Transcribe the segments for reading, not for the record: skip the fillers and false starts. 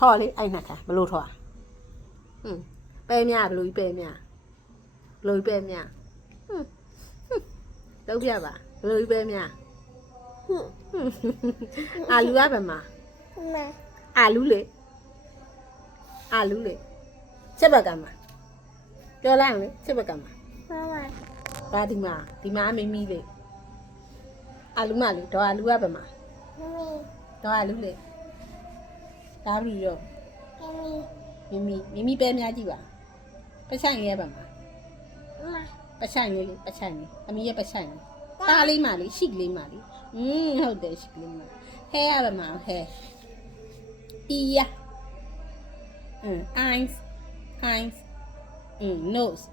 ထော်လေအဲ့နှစ်ခါဘလို့ထော်ပဲမြဘလို့ပဲမြဘလို့ပဲမြတော့ပြပါဘလို့ပဲမြအာလူကပဲမှာအာလူလေချက်ဘက်ကမှာပြောလိုက်လေချက်ဘက်ကမှာဘာဒီမှာမင်းမီလေအာလူမလေတော့အာလူကပဲမှာတော့အာလူလေဒါပြီးတော့မီပဲများကြည့်ပါပတ်ဆိုင်ရဲပါမှာပတ်ဆိုင်လေးပတ်ဆိုင်လေးအမီးရဲ့ပတ်ဆိုင်လေးတားလေးမှလေးရှိကလေးမှလေးဟုတ်တယ်ရှိကလေးမှဟဲရပါမှာဟဲအီယာeyes nose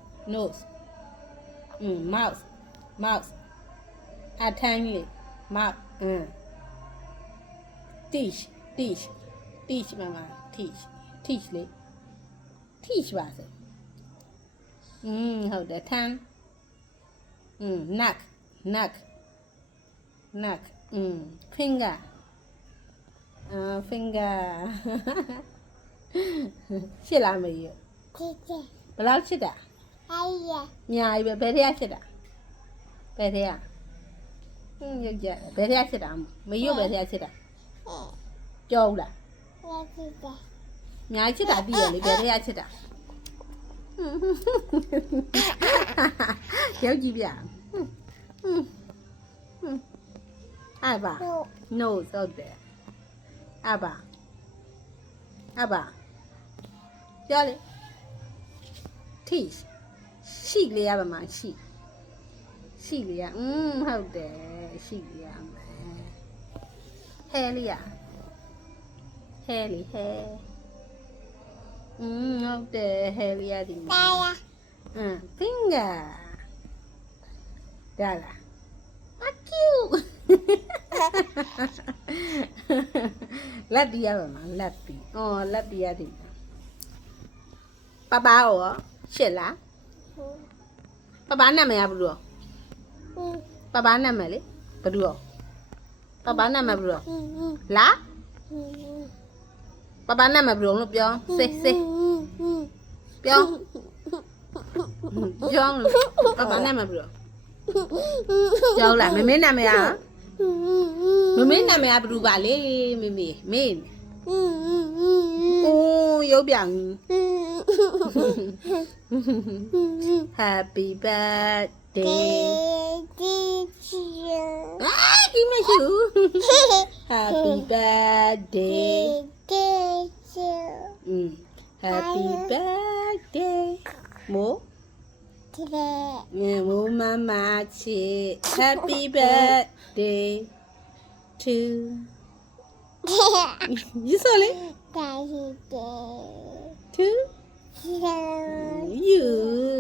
mouth အထမ်းလေး mouth teach မမ teach လေ teach ပါစေဟုတ်တယ်ထမ်းneck finger ရှစ်လားမကြီးဘယ်လောက်ရှစ်တာညာကြီးပဲဘယ်ထက်ရှစ်တာဘယ်ထက်ရုပ်ကြဘယ်ထက်ရှစ်တာမကြီးဘယ်ထက်ရှစ်တာကြောက်လားညာချစ်တာတည်ရလေဘယ်ထက်ချစ်တာရုပ်ကြည့်ပြအဲ့ပါ no ဟုတ်တယ်အဲ့ပါပြောလေ teach ရှိလေရပါမှာရှိလေရဟုတ်တယ်ရှိလေရမယ်ဟဲလေးရဟဲလေးဟဲဟုတ်တယ်ဟဲလေးရဒီမှာfinger ဒါလား cute လက်တီးရပါမှာလက်တီးလက်တီးရဒီပပရောရှစ်လားပပနာမည်ရဘူးလို့ပပနာမည်လေဘယ်သူရောပပနာမည်ဘူးလို့လားပပနာမည်ဘူးလို့ပြောစေပြောပပနာမည်ဘူးလို့ကြောက်လားမမေနာမည်อ่ะမမေနာမည်อ่ะဘယ်သူပါလေမမေရုပ်ပြောင် Happy birthday ဒီမရှိဘူး Happy birthday Happy birthday မို့မို့မမချစ် Happy birthday to you saw it to you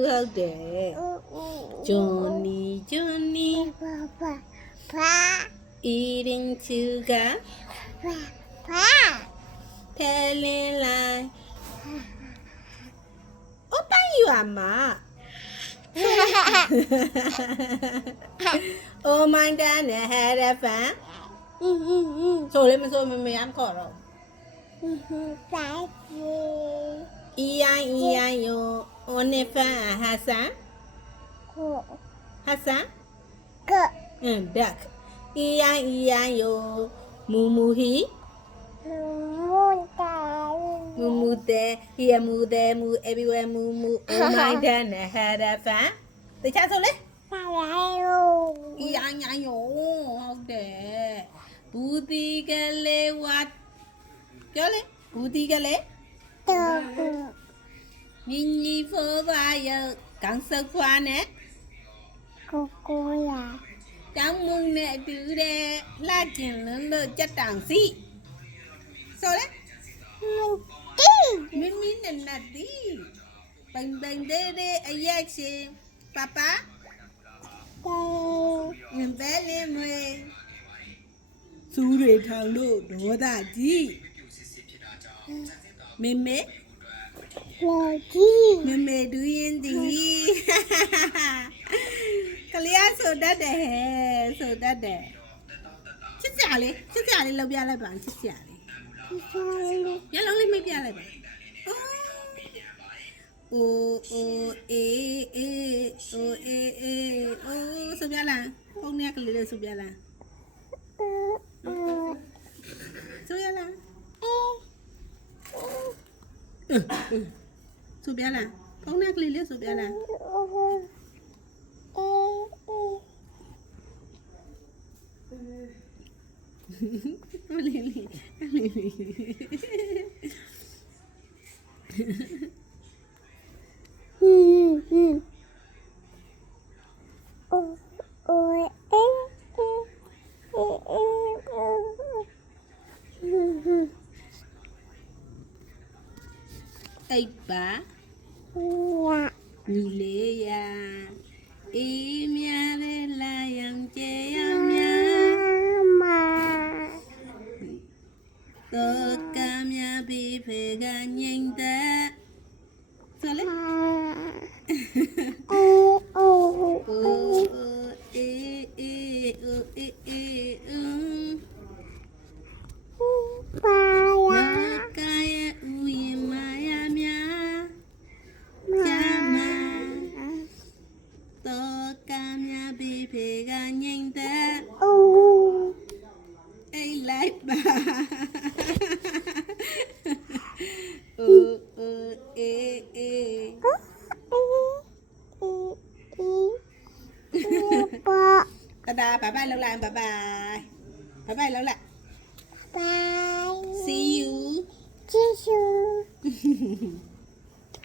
ဟုတ်တယ် Johnny eating sugar telling lie open your mouth oh my god had a fun ဆိုလေမဆိုမမေam ခေါ်တော့E-I-E-I-O Onifa Hassan Duck E-I-E-I-O Mumuhi Mumute Here moo there moo everywhere moo moo Oh my god had a fun တခြားဆိုလေE-I-E-I-O ဟုတ်တယ်ဘူးတီကလေးဝတ်ပြောလေဘူးတီကလေးညီညီဖိုးပါရောက်ကောင်စုပ်ခွားနဲ့ကိုရတောင်းမုံနဲ့အတူတဲ့လှကျင်လို့ကြက်တောင်စီဆိုလေမင်းနဲ့နတ်တီပိန်တဲ့အရက်ချင်းပပဘယ်လင်းမွေစူးတွေထောင်လို့ဒေါသကြီးမေမေဒူရင်ဒီကလေးအဆိုတတ်တယ်ဆိုတတ်တယ်ချစ်စရာလေးလောက်ပြလိုက်ပါချစ်စရာလေးညလုံးလေးမိတ် လိုက်ပါအိုအိုအေးအေးအိုအေးအေးအိုးဆိုပြလားဖုန်းနဲ့ကလေးလေးဆိုပြလားဆိုရလားဆိုပြလားဖုန်းနဲ့ကလေးလေးဆိုပြလားလေးလေးအိပ်ပါညီလေးရအေးများတဲ့လာယံကျဲရများတော့ကမြဘေးဖေကငိမ့်တဲ့ဆိုလေအိုအေးအေးအိုအေးအေးပါရကရဲ့ဦးရင်မာရများချမ်းမာတော့ကမြဘေးဖေကငိမ့်တဲ့အိုလိုက်ပါအိုအေးအေးbye bye lâu lại bye bye lâu lại bye see you